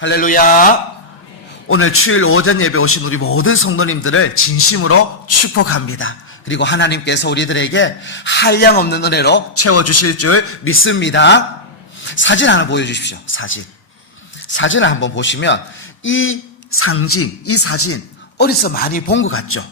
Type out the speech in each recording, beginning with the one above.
할렐루야. 오늘 주일 오전 예배 오신 우리 모든 성도님들을 진심으로 축복합니다. 그리고 하나님께서 우리들에게 한량없는 은혜로 채워주실 줄 믿습니다. 사진 하나 보여주십시오. 사진을 한번 보시면 이 상징, 이 사진 어디서 많이 본 것 같죠?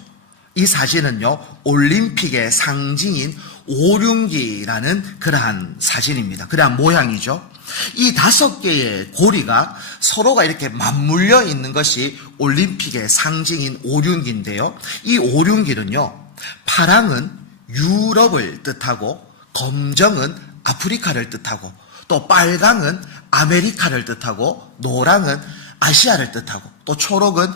이 사진은요, 올림픽의 상징인 오륜기라는 그러한 사진입니다. 그러한 모양이죠. 이 5개의 고리가 서로가 이렇게 맞물려 있는 것이 올림픽의 상징인 오륜기인데요. 이 오륜기는요, 파랑은 유럽을 뜻하고, 검정은 아프리카를 뜻하고, 또 빨강은 아메리카를 뜻하고, 노랑은 아시아를 뜻하고, 또 초록은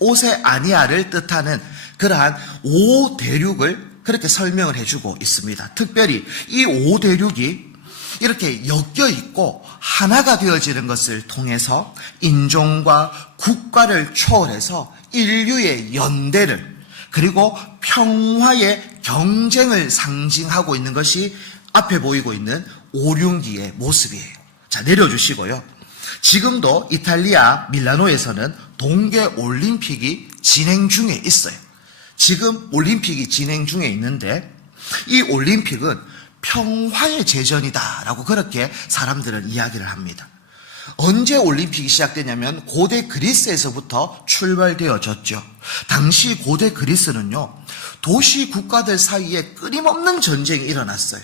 오세아니아를 뜻하는 그러한 5대륙을 그렇게 설명을 해주고 있습니다. 특별히 이 5대륙이 이렇게 엮여 있고 하나가 되어지는 것을 통해서 인종과 국가를 초월해서 인류의 연대를, 그리고 평화의 경쟁을 상징하고 있는 것이 앞에 보이고 있는 오륜기의 모습이에요. 자, 내려주시고요. 지금도 이탈리아 밀라노에서는 동계올림픽이 진행 중에 있어요. 지금 올림픽이 진행 중에 있는데, 이 올림픽은 평화의 제전이다라고 그렇게 사람들은 이야기를 합니다. 언제 올림픽이 시작되냐면 고대 그리스에서부터 출발되어졌죠. 당시 고대 그리스는요, 도시 국가들 사이에 끊임없는 전쟁이 일어났어요.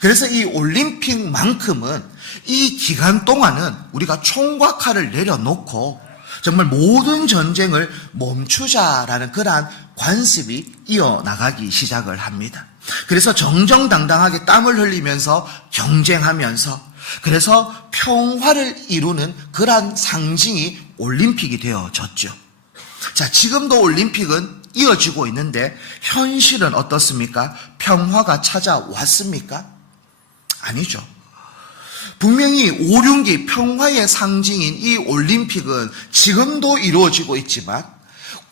그래서 이 올림픽만큼은 이 기간 동안은 우리가 총과 칼을 내려놓고 정말 모든 전쟁을 멈추자라는 그러한 관습이 이어나가기 시작을 합니다. 그래서 정정당당하게 땀을 흘리면서 경쟁하면서, 그래서 평화를 이루는 그러한 상징이 올림픽이 되어졌죠. 자, 지금도 올림픽은 이어지고 있는데 현실은 어떻습니까? 평화가 찾아왔습니까? 아니죠. 분명히 오륜기 평화의 상징인 이 올림픽은 지금도 이루어지고 있지만,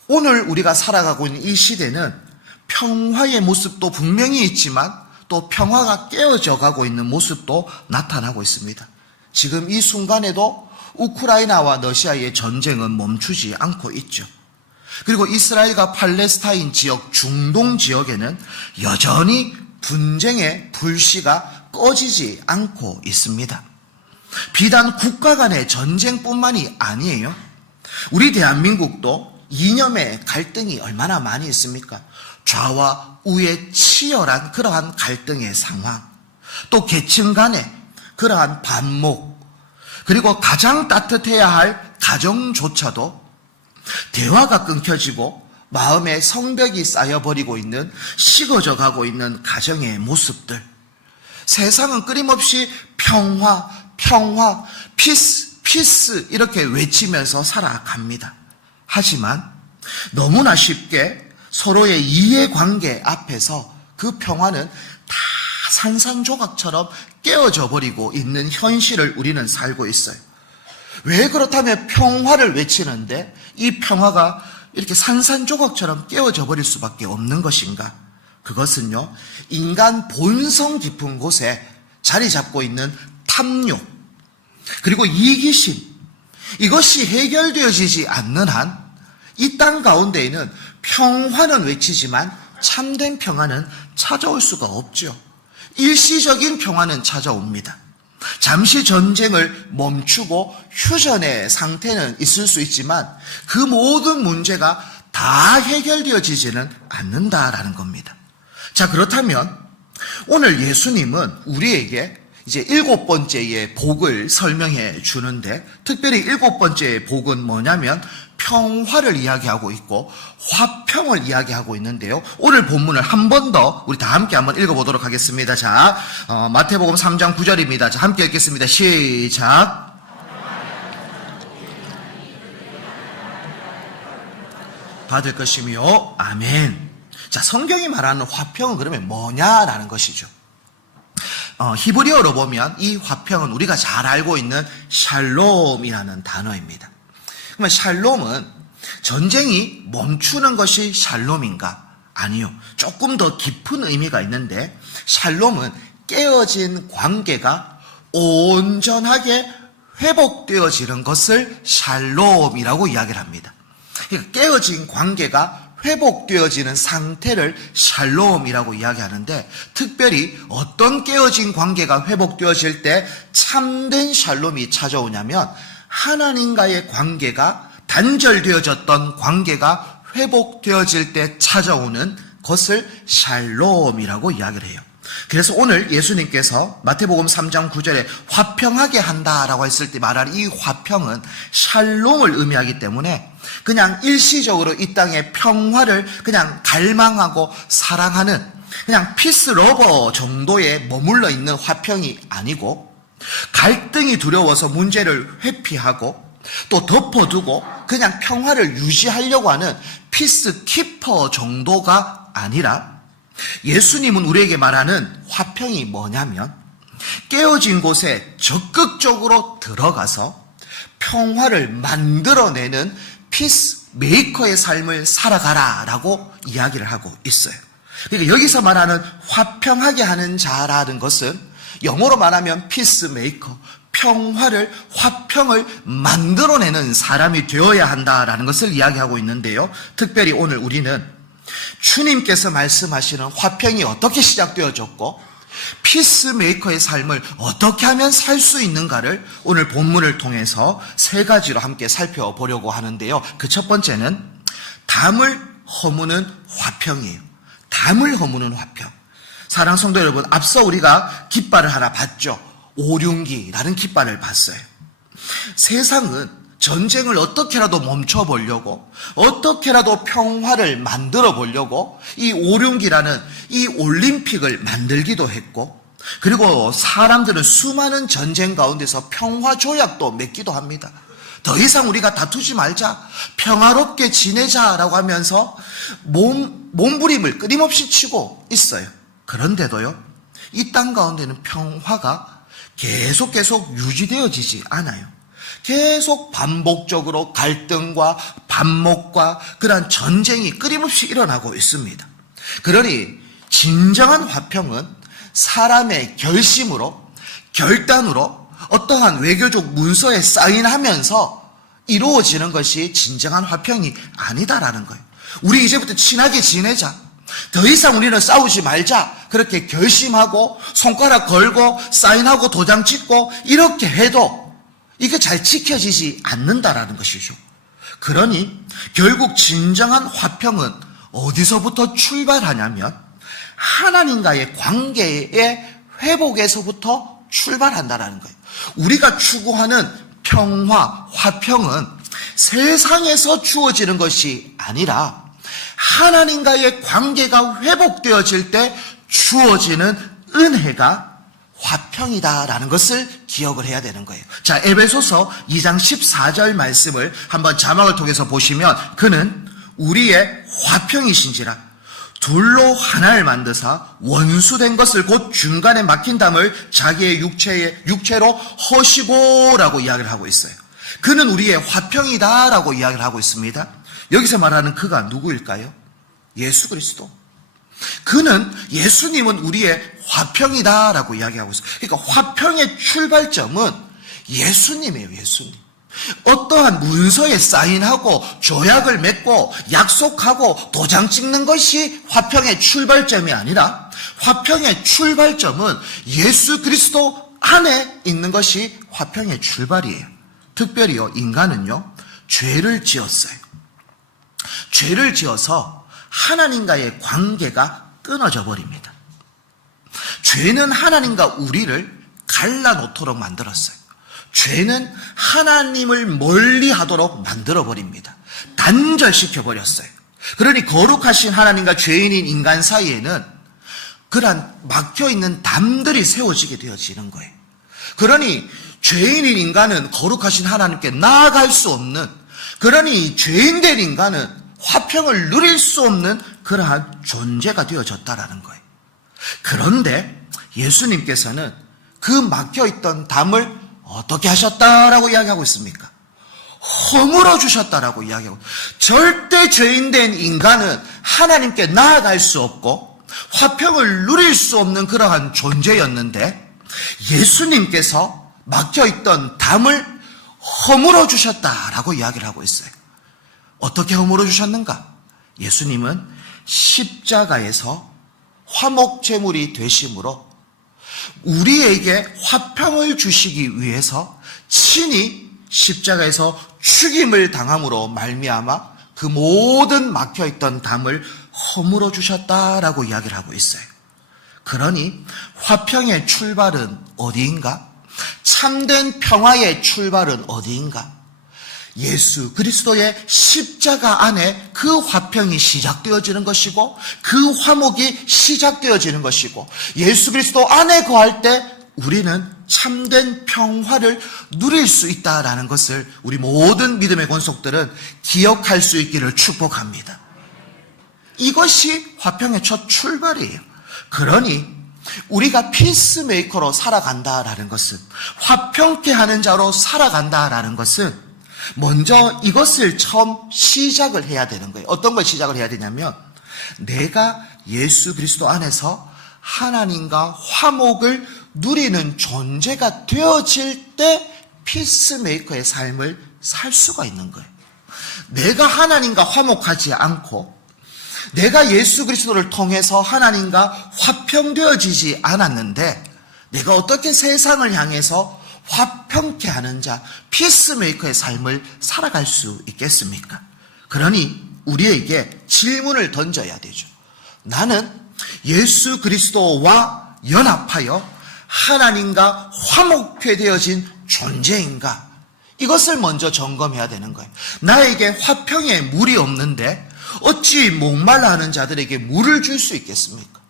오늘 우리가 살아가고 있는 이 시대는 평화의 모습도 분명히 있지만 또 평화가 깨어져 가고 있는 모습도 나타나고 있습니다. 지금 이 순간에도 우크라이나와 러시아의 전쟁은 멈추지 않고 있죠. 그리고 이스라엘과 팔레스타인 지역, 중동 지역에는 여전히 분쟁의 불씨가 꺼지지 않고 있습니다. 비단 국가 간의 전쟁뿐만이 아니에요. 우리 대한민국도 이념의 갈등이 얼마나 많이 있습니까? 좌와 우의 치열한 그러한 갈등의 상황, 또 계층 간의 그러한 반목, 그리고 가장 따뜻해야 할 가정조차도 대화가 끊겨지고 마음의 성벽이 쌓여버리고 있는, 식어져 가고 있는 가정의 모습들. 세상은 끊임없이 평화, 피스 이렇게 외치면서 살아갑니다. 하지만 너무나 쉽게 서로의 이해관계 앞에서 그 평화는 다 산산조각처럼 깨어져 버리고 있는 현실을 우리는 살고 있어요. 왜 그렇다면 평화를 외치는데 이 평화가 이렇게 산산조각처럼 깨어져 버릴 수밖에 없는 것인가? 그것은요, 인간 본성 깊은 곳에 자리 잡고 있는 탐욕, 그리고 이기심, 이것이 해결되어지지 않는 한 이 땅 가운데에는 평화는 외치지만 참된 평화는 찾아올 수가 없죠. 일시적인 평화는 찾아옵니다. 잠시 전쟁을 멈추고 휴전의 상태는 있을 수 있지만 그 모든 문제가 다 해결되어지지는 않는다라는 겁니다. 자, 그렇다면 오늘 예수님은 우리에게 이제 7번째의 복을 설명해 주는데, 특별히 7번째의 복은 뭐냐면 평화를 이야기하고 있고 화평을 이야기하고 있는데요. 오늘 본문을 한 번 더 우리 다 함께 한번 읽어보도록 하겠습니다. 자, 마태복음 3장 9절입니다. 자, 함께 읽겠습니다. 시작. 받을 것이며 아멘. 자, 성경이 말하는 화평은 그러면 뭐냐라는 것이죠. 히브리어로 보면 이 화평은 우리가 잘 알고 있는 샬롬이라는 단어입니다. 그러면 샬롬은 전쟁이 멈추는 것이 샬롬인가? 아니요. 조금 더 깊은 의미가 있는데, 샬롬은 깨어진 관계가 온전하게 회복되어지는 것을 샬롬이라고 이야기를 합니다. 그러니까 깨어진 관계가 회복되어지는 상태를 샬롬이라고 이야기하는데, 특별히 어떤 깨어진 관계가 회복되어질 때 참된 샬롬이 찾아오냐면, 하나님과의 관계가 단절되어졌던 관계가 회복되어질 때 찾아오는 것을 샬롬이라고 이야기를 해요. 그래서 오늘 예수님께서 마태복음 3장 9절에 화평하게 한다라고 했을 때 말하는 이 화평은 샬롬을 의미하기 때문에 그냥 일시적으로 이 땅의 평화를 그냥 갈망하고 사랑하는 그냥 피스 러버 정도에 머물러 있는 화평이 아니고, 갈등이 두려워서 문제를 회피하고 또 덮어두고 그냥 평화를 유지하려고 하는 피스 키퍼 정도가 아니라, 예수님은 우리에게 말하는 화평이 뭐냐면 깨어진 곳에 적극적으로 들어가서 평화를 만들어내는 피스 메이커의 삶을 살아가라라고 이야기를 하고 있어요. 그러니까 여기서 말하는 화평하게 하는 자라는 것은 영어로 말하면 피스 메이커, 화평을 만들어내는 사람이 되어야 한다라는 것을 이야기하고 있는데요. 특별히 오늘 우리는 주님께서 말씀하시는 화평이 어떻게 시작되어졌고 피스메이커의 삶을 어떻게 하면 살 수 있는가를 오늘 본문을 통해서 세 가지로 함께 살펴보려고 하는데요. 그 첫 번째는 담을 허무는 화평이에요. 담을 허무는 화평. 사랑하는 성도 여러분, 앞서 우리가 깃발을 하나 봤죠. 오륜기라는 깃발을 봤어요. 세상은 전쟁을 어떻게라도 멈춰보려고, 어떻게라도 평화를 만들어 보려고 이 오륜기라는 이 올림픽을 만들기도 했고, 그리고 사람들은 수많은 전쟁 가운데서 평화 조약도 맺기도 합니다. 더 이상 우리가 다투지 말자, 평화롭게 지내자라고 하면서 몸부림을 끊임없이 치고 있어요. 그런데도요, 이 땅 가운데는 평화가 계속 유지되어지지 않아요. 계속 반복적으로 갈등과 반목과 그러한 전쟁이 끊임없이 일어나고 있습니다. 그러니 진정한 화평은 사람의 결심으로, 결단으로 어떠한 외교적 문서에 사인하면서 이루어지는 것이 진정한 화평이 아니다라는 거예요. 우리 이제부터 친하게 지내자, 더 이상 우리는 싸우지 말자, 그렇게 결심하고 손가락 걸고 사인하고 도장 찍고 이렇게 해도 이게 잘 지켜지지 않는다라는 것이죠. 그러니 결국 진정한 화평은 어디서부터 출발하냐면 하나님과의 관계의 회복에서부터 출발한다라는 거예요. 우리가 추구하는 평화, 화평은 세상에서 주어지는 것이 아니라 하나님과의 관계가 회복되어질 때 주어지는 은혜가 화평이다라는 것을 기억을 해야 되는 거예요. 자, 에베소서 2장 14절 말씀을 한번 자막을 통해서 보시면, 그는 우리의 화평이신지라 둘로 하나를 만드사 원수된 것을 곧 중간에 막힌 담을 자기의 육체로 허시고라고 이야기를 하고 있어요. 그는 우리의 화평이다라고 이야기를 하고 있습니다. 여기서 말하는 그가 누구일까요? 예수 그리스도. 그는, 예수님은 우리의 화평이다라고 이야기하고 있어요. 그러니까 화평의 출발점은 예수님이에요. 예수님. 어떠한 문서에 사인하고 조약을 맺고 약속하고 도장 찍는 것이 화평의 출발점이 아니라, 화평의 출발점은 예수 그리스도 안에 있는 것이 화평의 출발이에요. 특별히요, 인간은요 죄를 지었어요. 죄를 지어서 하나님과의 관계가 끊어져 버립니다. 죄는 하나님과 우리를 갈라놓도록 만들었어요. 죄는 하나님을 멀리하도록 만들어버립니다. 단절시켜버렸어요. 그러니 거룩하신 하나님과 죄인인 인간 사이에는 그러한 막혀있는 담들이 세워지게 되어지는 거예요. 그러니 죄인인 인간은 거룩하신 하나님께 나아갈 수 없는, 그러니 죄인된 인간은 화평을 누릴 수 없는 그러한 존재가 되어졌다라는 거예요. 그런데 예수님께서는 그 막혀있던 담을 어떻게 하셨다라고 이야기하고 있습니까? 허물어 주셨다라고 이야기하고, 절대 죄인된 인간은 하나님께 나아갈 수 없고 화평을 누릴 수 없는 그러한 존재였는데, 예수님께서 막혀있던 담을 허물어 주셨다라고 이야기를 하고 있어요. 어떻게 허물어 주셨는가? 예수님은 십자가에서 화목제물이 되심으로 우리에게 화평을 주시기 위해서 친히 십자가에서 죽임을 당함으로 말미암아 그 모든 막혀있던 담을 허물어 주셨다라고 이야기를 하고 있어요. 그러니 화평의 출발은 어디인가? 참된 평화의 출발은 어디인가? 예수 그리스도의 십자가 안에 그 화평이 시작되어지는 것이고 그 화목이 시작되어지는 것이고 예수 그리스도 안에 거할 때 우리는 참된 평화를 누릴 수 있다라는 것을 우리 모든 믿음의 권속들은 기억할 수 있기를 축복합니다. 이것이 화평의 첫 출발이에요. 그러니 우리가 피스메이커로 살아간다라는 것은, 화평케 하는 자로 살아간다라는 것은 먼저 이것을 처음 시작을 해야 되는 거예요. 어떤 걸 시작을 해야 되냐면, 내가 예수 그리스도 안에서 하나님과 화목을 누리는 존재가 되어질 때 피스메이커의 삶을 살 수가 있는 거예요. 내가 하나님과 화목하지 않고 내가 예수 그리스도를 통해서 하나님과 화평되어지지 않았는데 내가 어떻게 세상을 향해서 화평케 하는 자, 피스메이커의 삶을 살아갈 수 있겠습니까? 그러니 우리에게 질문을 던져야 되죠. 나는 예수 그리스도와 연합하여 하나님과 화목케 되어진 존재인가? 이것을 먼저 점검해야 되는 거예요. 나에게 화평에 물이 없는데 어찌 목말라 하는 자들에게 물을 줄 수 있겠습니까?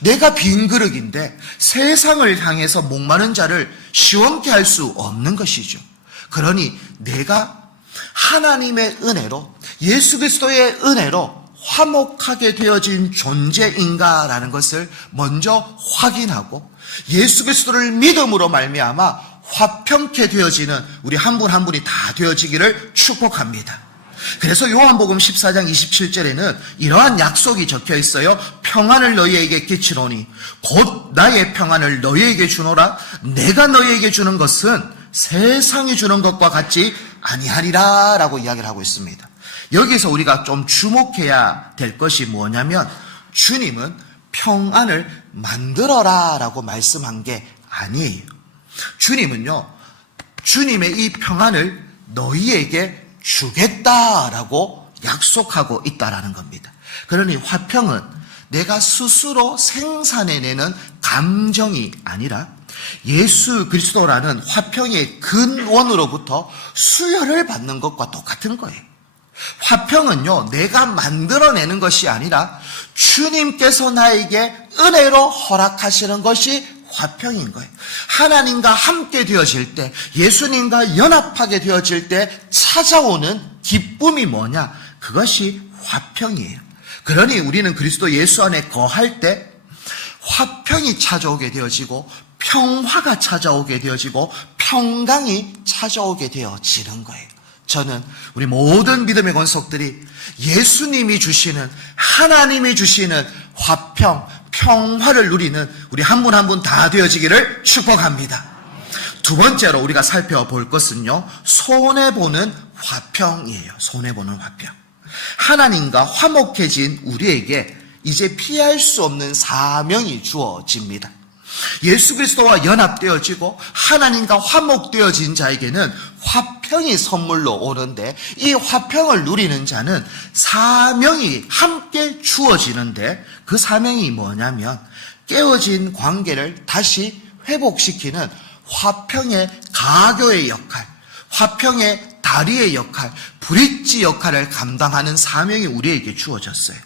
내가 빈 그릇인데 세상을 향해서 목마른 자를 시원케 할 수 없는 것이죠. 그러니 내가 하나님의 은혜로, 예수 그리스도의 은혜로 화목하게 되어진 존재인가라는 것을 먼저 확인하고 예수 그리스도를 믿음으로 말미암아 화평케 되어지는 우리 한 분 한 분이 다 되어지기를 축복합니다. 그래서 요한복음 14장 27절에는 이러한 약속이 적혀 있어요. 평안을 너희에게 끼치노니 곧 나의 평안을 너희에게 주노라. 내가 너희에게 주는 것은 세상이 주는 것과 같지 아니하리라 라고 이야기를 하고 있습니다. 여기서 우리가 좀 주목해야 될 것이 뭐냐면, 주님은 평안을 만들어라 라고 말씀한 게 아니에요. 주님은요, 주님의 이 평안을 너희에게 주겠다라고 약속하고 있다라는 겁니다. 그러니 화평은 내가 스스로 생산해내는 감정이 아니라 예수 그리스도라는 화평의 근원으로부터 수혈을 받는 것과 똑같은 거예요. 화평은요, 내가 만들어내는 것이 아니라 주님께서 나에게 은혜로 허락하시는 것이 화평인 거예요. 하나님과 함께 되어질 때, 예수님과 연합하게 되어질 때 찾아오는 기쁨이 뭐냐? 그것이 화평이에요. 그러니 우리는 그리스도 예수 안에 거할 때 화평이 찾아오게 되어지고 평화가 찾아오게 되어지고 평강이 찾아오게 되어지는 거예요. 저는 우리 모든 믿음의 권속들이 예수님이 주시는, 하나님이 주시는 화평, 평화를 누리는 우리 한 분 한 분 다 되어지기를 축복합니다. 두 번째로 우리가 살펴볼 것은요, 손해보는 화평이에요. 손해보는 화평. 하나님과 화목해진 우리에게 이제 피할 수 없는 사명이 주어집니다. 예수 그리스도와 연합되어지고 하나님과 화목되어진 자에게는 화평이 선물로 오는데, 이 화평을 누리는 자는 사명이 함께 주어지는데, 그 사명이 뭐냐면 깨어진 관계를 다시 회복시키는 화평의 가교의 역할, 화평의 다리의 역할, 브릿지 역할을 감당하는 사명이 우리에게 주어졌어요.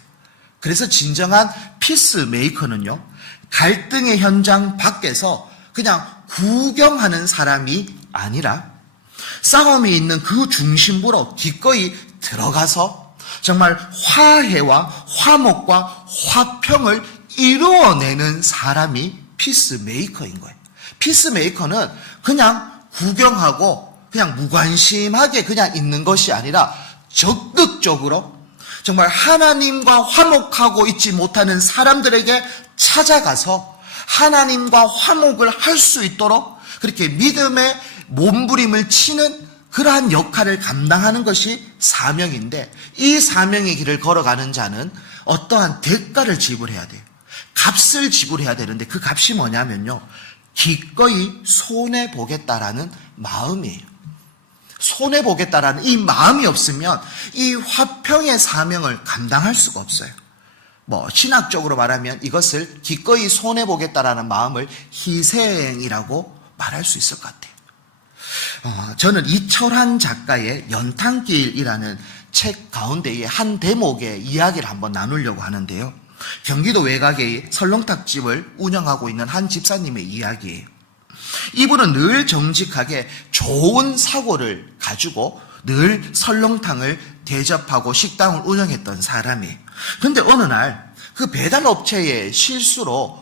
그래서 진정한 피스메이커는요, 갈등의 현장 밖에서 그냥 구경하는 사람이 아니라 싸움이 있는 그 중심부로 기꺼이 들어가서 정말 화해와 화목과 화평을 이루어내는 사람이 피스메이커인 거예요. 피스메이커는 그냥 구경하고 그냥 무관심하게 그냥 있는 것이 아니라 적극적으로 정말 하나님과 화목하고 있지 못하는 사람들에게 찾아가서 하나님과 화목을 할 수 있도록 그렇게 믿음의 몸부림을 치는 그러한 역할을 감당하는 것이 사명인데, 이 사명의 길을 걸어가는 자는 어떠한 대가를 지불해야 돼요. 값을 지불해야 되는데, 그 값이 뭐냐면요, 기꺼이 손해보겠다라는 마음이에요. 손해보겠다라는 이 마음이 없으면 이 화평의 사명을 감당할 수가 없어요. 신학적으로 말하면 이것을 기꺼이 손해보겠다라는 마음을 희생이라고 말할 수 있을 것 같아요. 저는 이철환 작가의 연탄길이라는 책 가운데의 한 대목의 이야기를 한번 나누려고 하는데요. 경기도 외곽의 설렁탕집을 운영하고 있는 한 집사님의 이야기예요. 이분은 늘 정직하게 좋은 사고를 가지고 늘 설렁탕을 대접하고 식당을 운영했던 사람이에요. 그런데 어느 날 그 배달업체의 실수로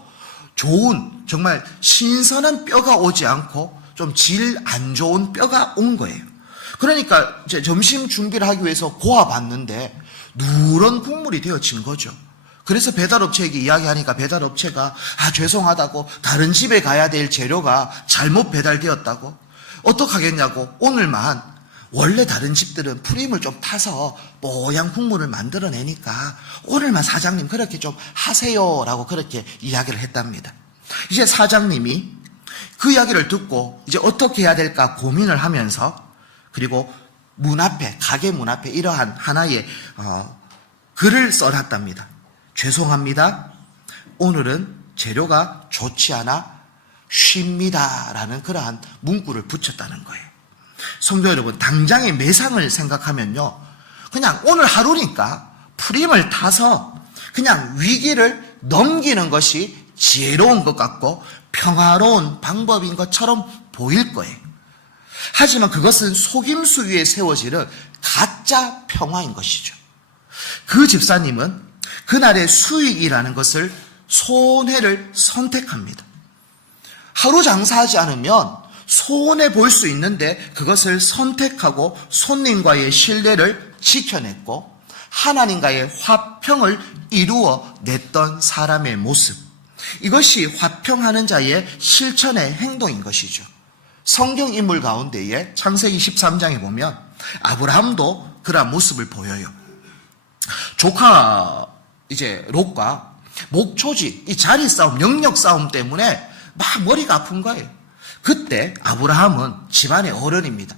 좋은, 정말 신선한 뼈가 오지 않고 좀 질 안 좋은 뼈가 온 거예요. 그러니까 이제 점심 준비를 하기 위해서 고아봤는데 누런 국물이 되어진 거죠. 그래서 배달업체에게 이야기하니까 배달업체가 죄송하다고, 다른 집에 가야 될 재료가 잘못 배달되었다고, 어떡하겠냐고, 오늘만, 원래 다른 집들은 프림을 좀 타서 뽀얀 국물을 만들어내니까 오늘만 사장님 그렇게 좀 하세요라고 그렇게 이야기를 했답니다. 이제 사장님이 그 이야기를 듣고 이제 어떻게 해야 될까 고민을 하면서, 그리고 문 앞에, 가게 문 앞에 이러한 하나의 글을 써놨답니다. 죄송합니다. 오늘은 재료가 좋지 않아 쉽니다라는 그러한 문구를 붙였다는 거예요. 성도 여러분, 당장의 매상을 생각하면요, 그냥 오늘 하루니까 프림을 타서 그냥 위기를 넘기는 것이 지혜로운 것 같고 평화로운 방법인 것처럼 보일 거예요. 하지만 그것은 속임수 위에 세워지는 가짜 평화인 것이죠. 그 집사님은 그날의 수익이라는 것을, 손해를 선택합니다. 하루 장사하지 않으면 손해 볼 수 있는데 그것을 선택하고 손님과의 신뢰를 지켜냈고 하나님과의 화평을 이루어 냈던 사람의 모습, 이것이 화평하는 자의 실천의 행동인 것이죠. 성경 인물 가운데에 창세기 13장에 보면 아브라함도 그러한 모습을 보여요. 조카 이제 롯과 목초지, 이 자리 싸움, 영역 싸움 때문에 막 머리가 아픈 거예요. 그때 아브라함은 집안의 어른입니다.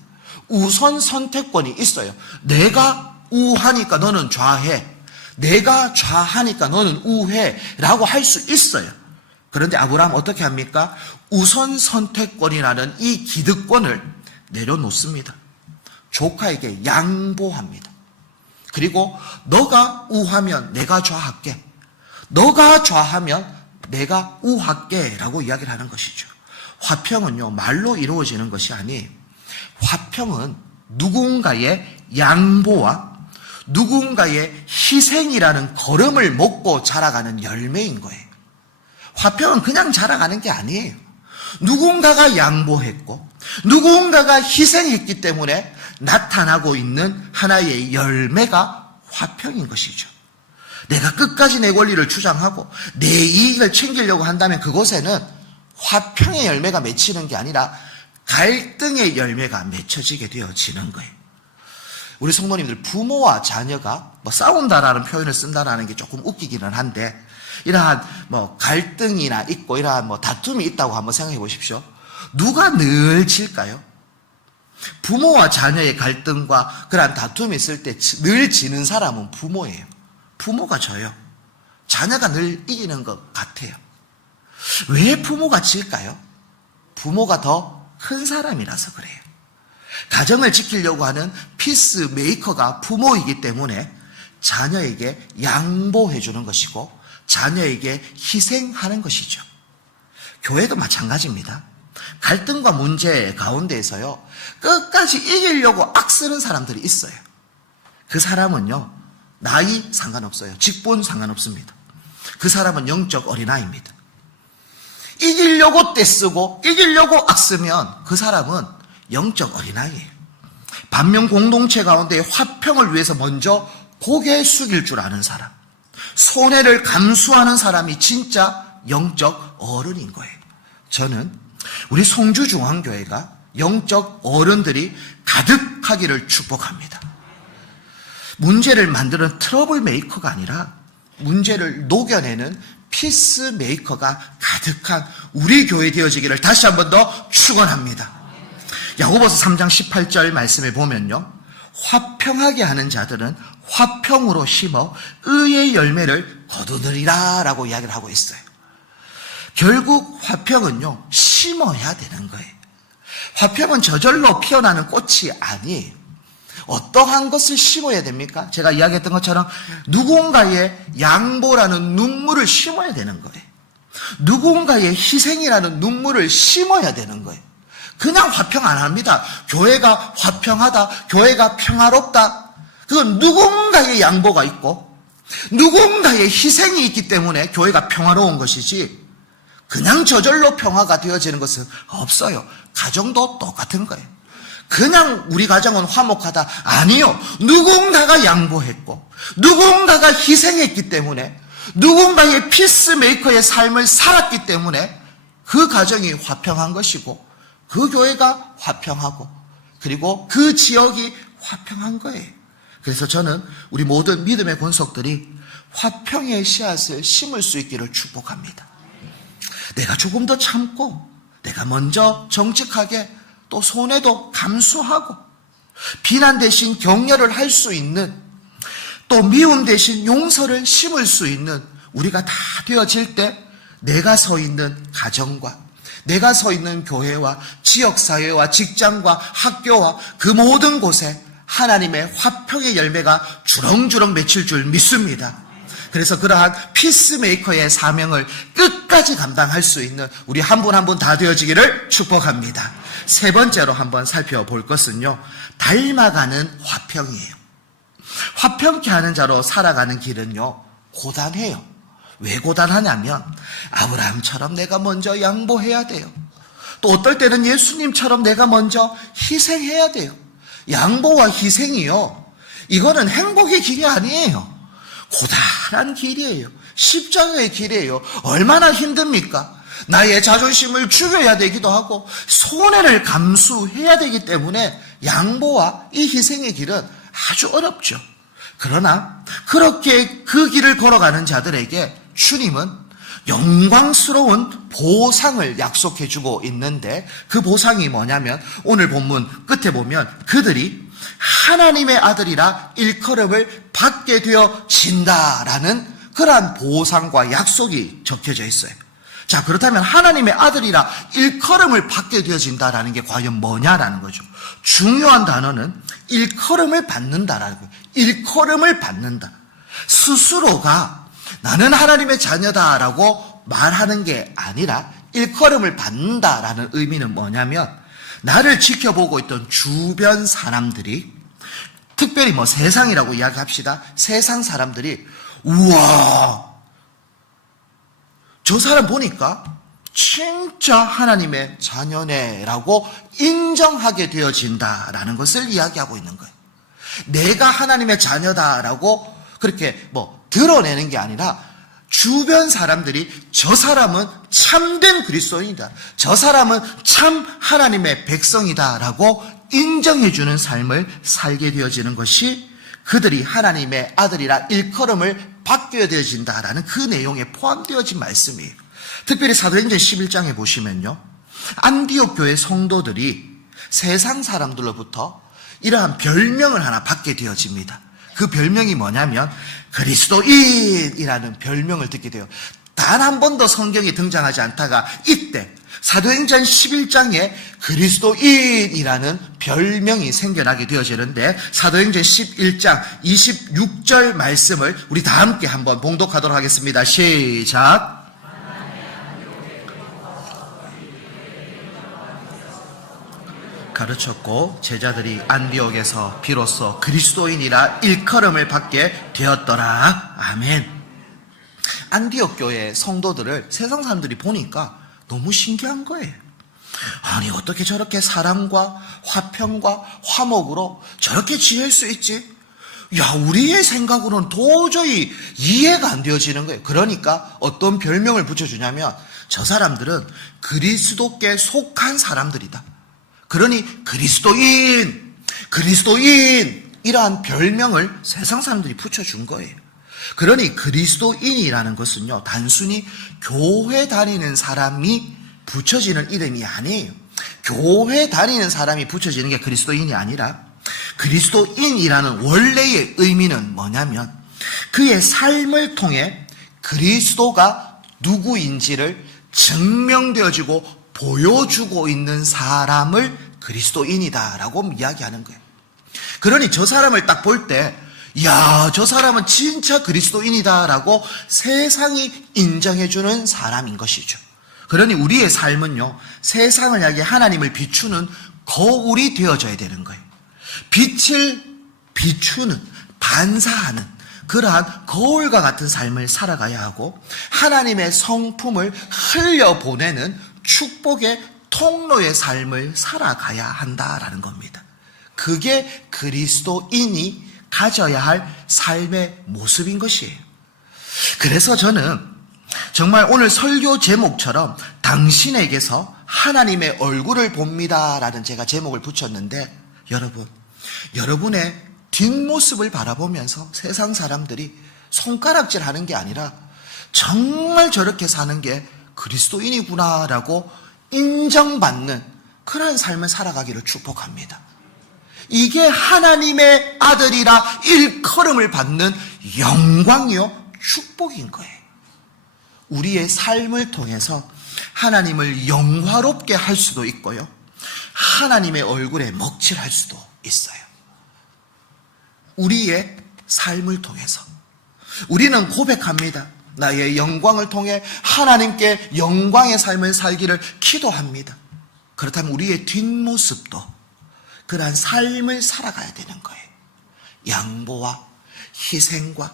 우선 선택권이 있어요. 내가 우하니까 너는 좌해, 내가 좌하니까 너는 우해 라고 할 수 있어요. 그런데 아브라함은 어떻게 합니까? 우선 선택권이라는 이 기득권을 내려놓습니다. 조카에게 양보합니다. 그리고 너가 우하면 내가 좌할게, 너가 좌하면 내가 우할게 라고 이야기를 하는 것이죠. 화평은요, 말로 이루어지는 것이 아니에요. 화평은 누군가의 양보와 누군가의 희생이라는 걸음을 먹고 자라가는 열매인 거예요. 화평은 그냥 자라가는 게 아니에요. 누군가가 양보했고 누군가가 희생했기 때문에 나타나고 있는 하나의 열매가 화평인 것이죠. 내가 끝까지 내 권리를 주장하고 내 이익을 챙기려고 한다면 그곳에는 화평의 열매가 맺히는 게 아니라 갈등의 열매가 맺혀지게 되어지는 거예요. 우리 성도님들, 부모와 자녀가 싸운다라는 표현을 쓴다라는 게 조금 웃기기는 한데, 이러한 갈등이나 있고 이러한 다툼이 있다고 한번 생각해 보십시오. 누가 늘 질까요? 부모와 자녀의 갈등과 그러한 다툼이 있을 때 늘 지는 사람은 부모예요. 부모가 져요. 자녀가 늘 이기는 것 같아요. 왜 부모가 질까요? 부모가 더 큰 사람이라서 그래요. 가정을 지키려고 하는 피스 메이커가 부모이기 때문에 자녀에게 양보해 주는 것이고 자녀에게 희생하는 것이죠. 교회도 마찬가지입니다. 갈등과 문제 가운데에서요, 끝까지 이기려고 악쓰는 사람들이 있어요. 그 사람은요, 나이 상관없어요. 직분 상관없습니다. 그 사람은 영적 어린아이입니다. 이기려고 떼쓰고 이기려고 악쓰면 그 사람은 영적 어린아이예요. 반면 공동체 가운데 화평을 위해서 먼저 고개 숙일 줄 아는 사람, 손해를 감수하는 사람이 진짜 영적 어른인 거예요. 저는 우리 송주중앙교회가 영적 어른들이 가득하기를 축복합니다. 문제를 만드는 트러블 메이커가 아니라 문제를 녹여내는 피스 메이커가 가득한 우리 교회 되어지기를 다시 한 번 더 축원합니다. 야고보서 3장 18절 말씀에 보면요, 화평하게 하는 자들은 화평으로 심어 의의 열매를 거두느리라 라고 이야기를 하고 있어요. 결국 화평은요, 심어야 되는 거예요. 화평은 저절로 피어나는 꽃이 아니에요. 어떠한 것을 심어야 됩니까? 제가 이야기했던 것처럼 누군가의 양보라는 눈물을 심어야 되는 거예요. 누군가의 희생이라는 눈물을 심어야 되는 거예요. 그냥 화평 안 합니다. 교회가 화평하다, 교회가 평화롭다, 그건 누군가의 양보가 있고 누군가의 희생이 있기 때문에 교회가 평화로운 것이지, 그냥 저절로 평화가 되어지는 것은 없어요. 가정도 똑같은 거예요. 그냥 우리 가정은 화목하다, 아니요. 누군가가 양보했고 누군가가 희생했기 때문에, 누군가의 피스메이커의 삶을 살았기 때문에 그 가정이 화평한 것이고 그 교회가 화평하고 그리고 그 지역이 화평한 거예요. 그래서 저는 우리 모든 믿음의 권속들이 화평의 씨앗을 심을 수 있기를 축복합니다. 내가 조금 더 참고, 내가 먼저 정직하게, 또 손해도 감수하고, 비난 대신 격려를 할 수 있는, 또 미움 대신 용서를 심을 수 있는 우리가 다 되어질 때, 내가 서 있는 가정과 내가 서 있는 교회와 지역사회와 직장과 학교와 그 모든 곳에 하나님의 화평의 열매가 주렁주렁 맺힐 줄 믿습니다. 그래서 그러한 피스메이커의 사명을 끝까지 감당할 수 있는 우리 한 분 한 분 다 되어지기를 축복합니다. 세 번째로 한번 살펴볼 것은요, 닮아가는 화평이에요. 화평케 하는 자로 살아가는 길은요, 고단해요. 왜 고단하냐면 아브라함처럼 내가 먼저 양보해야 돼요. 또 어떨 때는 예수님처럼 내가 먼저 희생해야 돼요. 양보와 희생이요, 이거는 행복의 길이 아니에요. 고단한 길이에요. 십자가의 길이에요. 얼마나 힘듭니까? 나의 자존심을 죽여야 되기도 하고 손해를 감수해야 되기 때문에 양보와 이 희생의 길은 아주 어렵죠. 그러나 그렇게 그 길을 걸어가는 자들에게 주님은 영광스러운 보상을 약속해주고 있는데, 그 보상이 뭐냐면 오늘 본문 끝에 보면 그들이 하나님의 아들이라 일컬음을 받게 되어진다라는 그러한 보상과 약속이 적혀져 있어요. 자, 그렇다면 하나님의 아들이라 일컬음을 받게 되어진다라는 게 과연 뭐냐라는 거죠. 중요한 단어는 일컬음을 받는다라는 거예요. 일컬음을 받는다. 스스로가 나는 하나님의 자녀다라고 말하는 게 아니라 일컬음을 받는다라는 의미는 뭐냐면, 나를 지켜보고 있던 주변 사람들이, 특별히 세상이라고 이야기합시다. 세상 사람들이 우와, 저 사람 보니까 진짜 하나님의 자녀네라고 인정하게 되어진다라는 것을 이야기하고 있는 거예요. 내가 하나님의 자녀다라고 그렇게 드러내는 게 아니라 주변 사람들이 저 사람은 참된 그리스도인이다, 저 사람은 참 하나님의 백성이다라고 인정해주는 삶을 살게 되어지는 것이 그들이 하나님의 아들이라 일컬음을 받게 되어진다라는 그 내용에 포함되어진 말씀이에요. 특별히 사도행전 11장에 보시면요, 안디옥 교회 성도들이 세상 사람들로부터 이러한 별명을 하나 받게 되어집니다. 그 별명이 뭐냐면 그리스도인이라는 별명을 듣게 돼요. 단 한 번도 성경에 등장하지 않다가 이때 사도행전 11장에 그리스도인이라는 별명이 생겨나게 되어지는데, 사도행전 11장 26절 말씀을 우리 다 함께 한번 봉독하도록 하겠습니다. 시작. 가르쳤고 제자들이 안디옥에서 비로소 그리스도인이라 일컬음을 받게 되었더라. 아멘. 안디옥 교회 성도들을 세상 사람들이 보니까 너무 신기한 거예요. 아니, 어떻게 저렇게 사랑과 화평과 화목으로 저렇게 지낼 수 있지? 야, 우리의 생각으로는 도저히 이해가 안 되어지는 거예요. 그러니까 어떤 별명을 붙여주냐면 저 사람들은 그리스도께 속한 사람들이다. 그러니 그리스도인 이러한 별명을 세상 사람들이 붙여준 거예요. 그러니 그리스도인이라는 것은요, 단순히 교회 다니는 사람이 붙여지는 이름이 아니에요. 교회 다니는 사람이 붙여지는 게 그리스도인이 아니라, 그리스도인이라는 원래의 의미는 뭐냐면 그의 삶을 통해 그리스도가 누구인지를 증명되어지고 보여주고 있는 사람을 그리스도인이다라고 이야기하는 거예요. 그러니 저 사람을 딱 볼 때, 이야, 저 사람은 진짜 그리스도인이다라고 세상이 인정해주는 사람인 것이죠. 그러니 우리의 삶은요, 세상을 향해 하나님을 비추는 거울이 되어져야 되는 거예요. 빛을 비추는, 반사하는 그러한 거울과 같은 삶을 살아가야 하고, 하나님의 성품을 흘려보내는 축복의 통로의 삶을 살아가야 한다라는 겁니다. 그게 그리스도인이 가져야 할 삶의 모습인 것이에요. 그래서 저는 정말 오늘 설교 제목처럼 당신에게서 하나님의 얼굴을 봅니다라는 제가 제목을 붙였는데, 여러분의 뒷모습을 바라보면서 세상 사람들이 손가락질 하는 게 아니라 정말 저렇게 사는 게 그리스도인이구나라고 인정받는 그런 삶을 살아가기를 축복합니다. 이게 하나님의 아들이라 일컬음을 받는 영광이요, 축복인 거예요. 우리의 삶을 통해서 하나님을 영화롭게 할 수도 있고요, 하나님의 얼굴에 먹칠할 수도 있어요. 우리의 삶을 통해서 우리는 고백합니다. 나의 영광을 통해 하나님께 영광의 삶을 살기를 기도합니다. 그렇다면 우리의 뒷모습도 그러한 삶을 살아가야 되는 거예요. 양보와 희생과,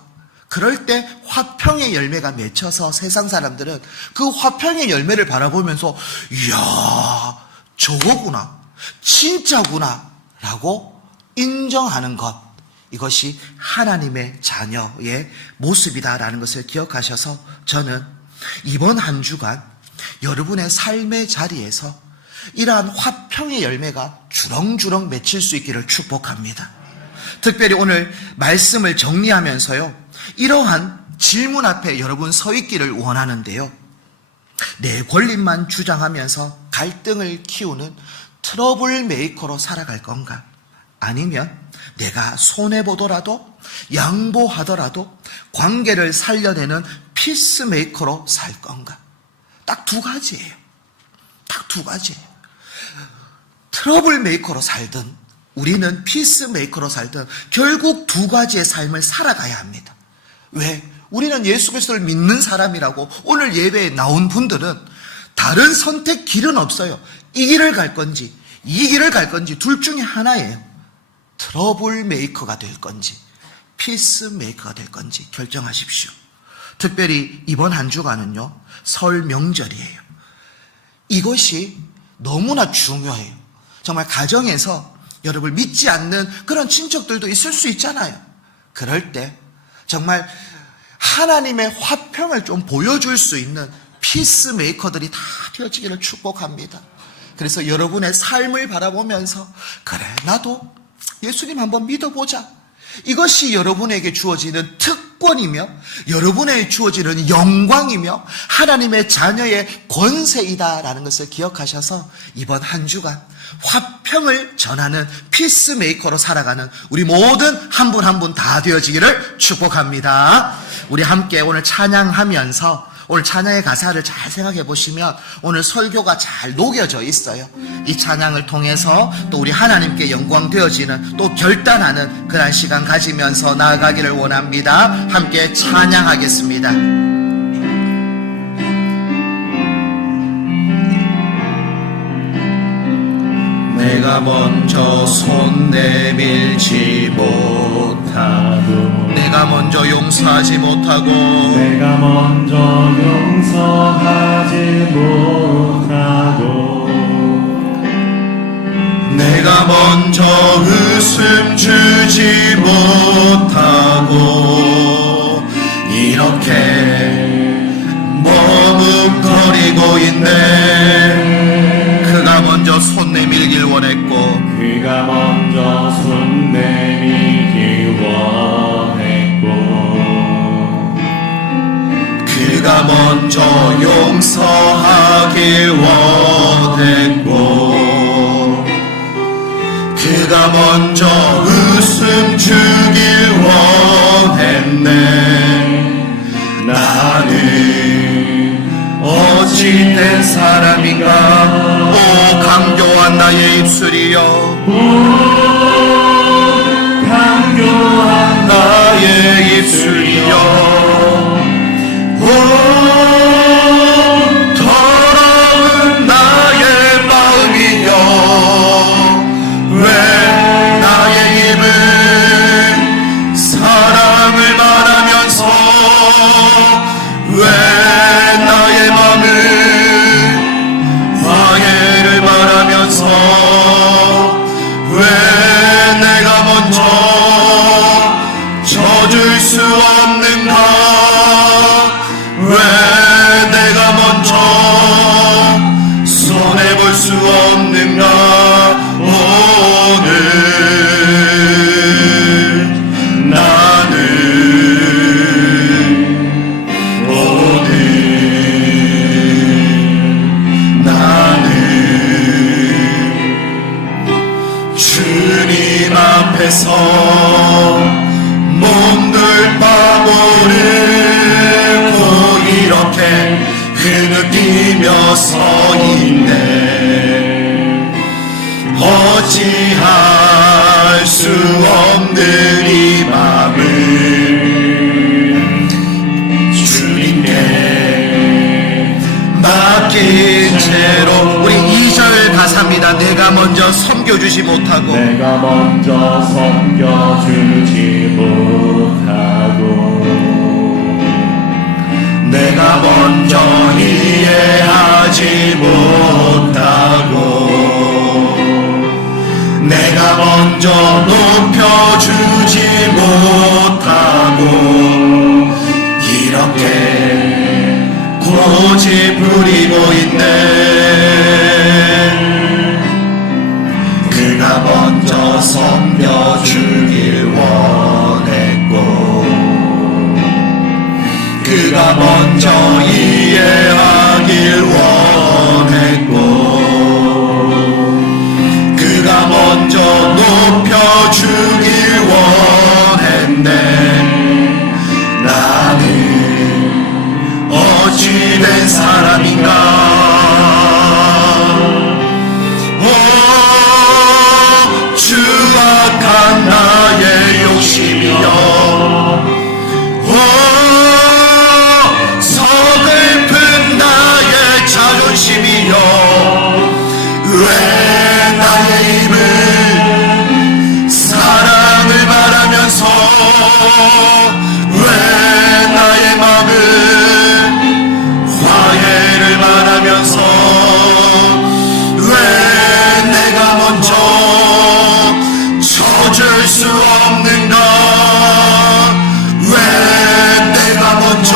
그럴 때 화평의 열매가 맺혀서 세상 사람들은 그 화평의 열매를 바라보면서 이야, 저거구나, 진짜구나 라고 인정하는 것, 이것이 하나님의 자녀의 모습이다라는 것을 기억하셔서 저는 이번 한 주간 여러분의 삶의 자리에서 이러한 화평의 열매가 주렁주렁 맺힐 수 있기를 축복합니다. 특별히 오늘 말씀을 정리하면서요, 이러한 질문 앞에 여러분 서 있기를 원하는데요, 내 권리만 주장하면서 갈등을 키우는 트러블 메이커로 살아갈 건가? 아니면 내가 손해보더라도 양보하더라도 관계를 살려내는 피스메이커로 살 건가? 딱 두 가지예요. 딱 두 가지예요. 트러블 메이커로 살든 우리는 피스메이커로 살든 결국 두 가지의 삶을 살아가야 합니다. 왜? 우리는 예수 그리스도를 믿는 사람이라고 오늘 예배에 나온 분들은 다른 선택 길은 없어요. 이 길을 갈 건지 이 길을 갈 건지 둘 중에 하나예요. 트러블 메이커가 될 건지 피스메이커가 될 건지 결정하십시오. 특별히 이번 한 주간은요, 설 명절이에요. 이것이 너무나 중요해요. 정말 가정에서 여러분을 믿지 않는 그런 친척들도 있을 수 있잖아요. 그럴 때 정말 하나님의 화평을 좀 보여줄 수 있는 피스메이커들이 다 되어지기를 축복합니다. 그래서 여러분의 삶을 바라보면서 그래, 나도 예수님 한번 믿어보자. 이것이 여러분에게 주어지는 특권이며 여러분에게 주어지는 영광이며 하나님의 자녀의 권세이다라는 것을 기억하셔서 이번 한 주간 화평을 전하는 피스메이커로 살아가는 우리 모든 한 분 한 분 다 되어지기를 축복합니다. 우리 함께 오늘 찬양하면서 오늘 찬양의 가사를 잘 생각해 보시면 오늘 설교가 잘 녹여져 있어요. 이 찬양을 통해서 또 우리 하나님께 영광 되어지는 또 결단하는 그런 시간 가지면서 나아가기를 원합니다. 함께 찬양하겠습니다. 내가 먼저 손 내밀지 못하고 내가 먼저 용서하지 못하고 내가 먼저 용서하지 못하고 내가 먼저 웃음 주지 못하고 이렇게 머뭇거리는 버리고 있네. 그가 먼저 손 내밀길 원했고 그가 먼저 손 내밀길 원했고 그가 먼저 용서하길 원했고 그가 먼저 웃음 주길 원했네. 나는 어찌된 사람인가. 오 강교한 나의 입술이여, 강교한 나의 입술이여. 오 더러운 나의 마음이여, 왜 나의 입은 사랑을 말하면서 왜 나의 마음은 화해를 말하면서 왜 내가 먼저 져줄 수 없는가. 왜 내가 먼저 손해볼 수 없는가. 오늘 나는 오늘 나는 주님 앞에서 몸둘 바보를 이렇게 흐느끼며 서 있네. 어찌할 수 없는 이 맘을 주님께 맡긴 채로. 우리 2절 가사입니다. 내가 먼저 섬겨주지 못하고 내가 먼저 섬겨주지 못하고 내가 먼저 이해하지 못하고 내가 먼저 높여주지 못하고 이렇게 고집 부리고 있네. 그가 먼저 섬겨주길 원했고 그가 먼저 이해하길 원했고 그가 먼저 높여주길 원했네. 나는 어찌된 사람인가. 오 추악한 나의 욕심이여, 서글픈 나의 자존심이여, 왜 나의 입을 사랑을 말하면서 왜 나의 마음을 화해를 말하면서 왜 내가 먼저 져줄 수 없는가. 왜 내가 먼저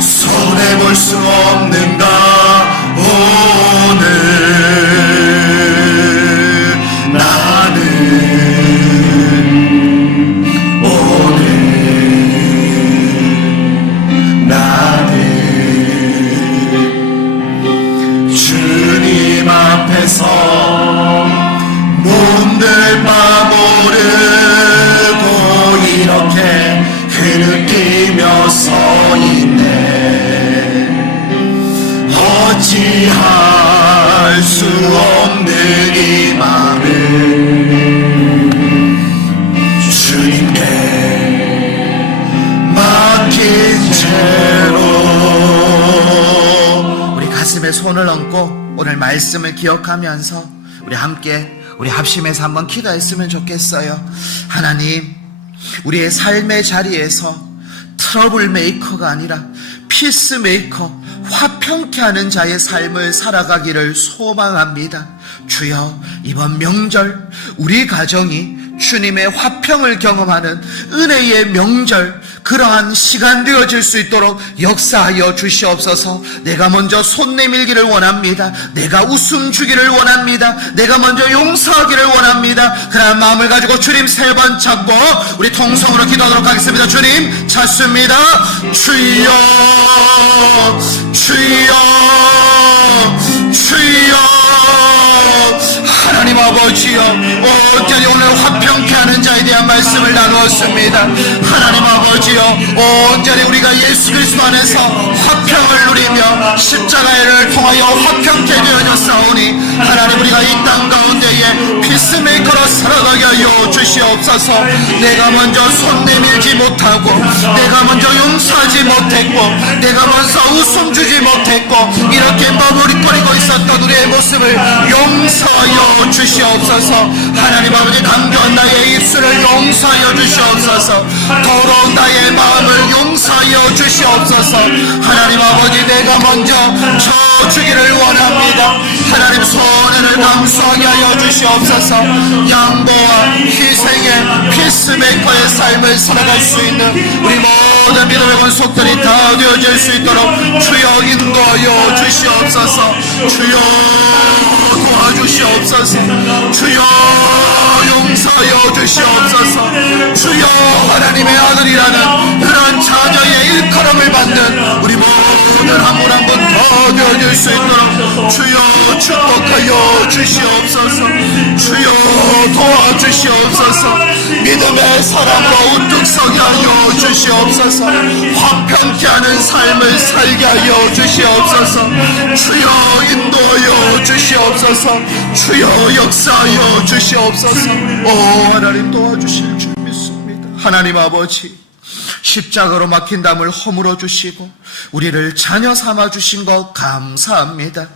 손해볼 수 없는가. 오늘 나는 오늘 나는 주님 앞에서 몸들 바모르고 이렇게 흐느끼며 서 있네. 어찌할 수 없는 이 맘을 주님께 맡긴 채로. 우리 가슴에 손을 얹고 오늘 말씀을 기억하면서 우리 함께 우리 합심해서 한번 기도했으면 좋겠어요. 하나님, 우리의 삶의 자리에서 트러블 메이커가 아니라 피스 메이커, 화평케 하는 자의 삶을 살아가기를 소망합니다. 주여, 이번 명절 우리 가정이 주님의 화평을 경험하는 은혜의 명절, 그러한 시간 되어질 수 있도록 역사하여 주시옵소서. 내가 먼저 손 내밀기를 원합니다. 내가 웃음 주기를 원합니다. 내가 먼저 용서하기를 원합니다. 그런 마음을 가지고 주님 3번 찾고 우리 통성으로 기도하도록 하겠습니다. 주님 찾습니다. 주여, 주여, 주여. 하나님 아버지여, 온전히 오늘 화평케 하는 자에 대한 말씀을 나누었습니다. 하나님 아버지여, 온전히 우리가 예수 그리스도 안에서 화평을 누리며 십자가를 통하여 화평케 되어졌사오니 하나님, 우리가 이 땅 가운데에 피스메이커로 살아가게 하여 주시옵소서. 내가 먼저 손 내밀지 못하고, 내가 먼저 용서하지 못했고, 내가 먼저 웃음 주지 못했고, 이렇게 머무르거리고 있었던 우리의 모습을 용서하여 주시옵소서. 하나님 아버지, 남겨온 나의 입술을 용서하여 주시옵소서. 더러운 나의 마음을 용서하여 주시옵소서. 하나님 아버지, 내가 먼저 저 주기를 원합니다. 하나님, 손해를 감수하게 하여 주시옵소서. 양보와 희생의 피스메이커의 삶을 살아갈 수 있는 우리 모든 믿음의 권속들이 다 되어질 수 있도록 주여 인도하여 주시옵소서. 주여 도와주시옵소서. 주여 용서하여 주시옵소서. 주여, 하나님의 아들이라는 그런 자녀의 일컬음을 받는 우리 모든 한 분 한 분 더 되어질 수 있도록 주여 축복하여 주시옵소서. 주여 도와주시옵소서. 믿음의 사람으로 우뚝 서게 하여 주시옵소서. 화평케 하는 삶을 살게 하여 주시옵소서. 주여 인도하여 주시옵소서. 주여 역사하여 주시옵소서. 오, 하나님 도와주실 줄 믿습니다. 하나님 아버지, 십자가로 막힌 담을 허물어 주시고 우리를 자녀 삼아 주신 것 감사합니다.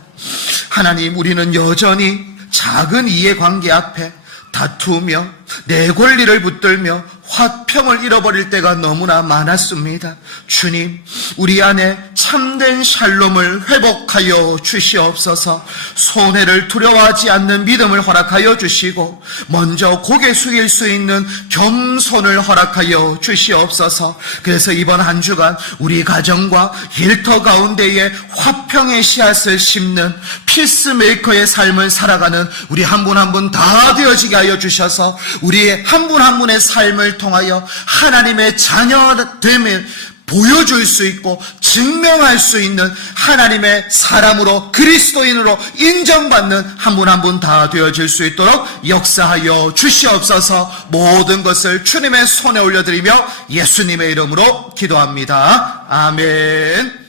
하나님, 우리는 여전히 작은 이해관계 앞에 다투며 내 권리를 붙들며 화평을 잃어버릴 때가 너무나 많았습니다. 주님, 우리 안에 참된 샬롬을 회복하여 주시옵소서. 손해를 두려워하지 않는 믿음을 허락하여 주시고 먼저 고개 숙일 수 있는 겸손을 허락하여 주시옵소서. 그래서 이번 한 주간 우리 가정과 일터 가운데에 화평의 씨앗을 심는 피스메이커의 삶을 살아가는 우리 한 분 한 분 다 되어지게 하여 주셔서 우리 한 분 한 분의 삶을 통하여 하나님의 자녀됨을 보여줄 수 있고 증명할 수 있는 하나님의 사람으로, 그리스도인으로 인정받는 한 분 한 분 다 되어질 수 있도록 역사하여 주시옵소서. 모든 것을 주님의 손에 올려드리며 예수님의 이름으로 기도합니다. 아멘.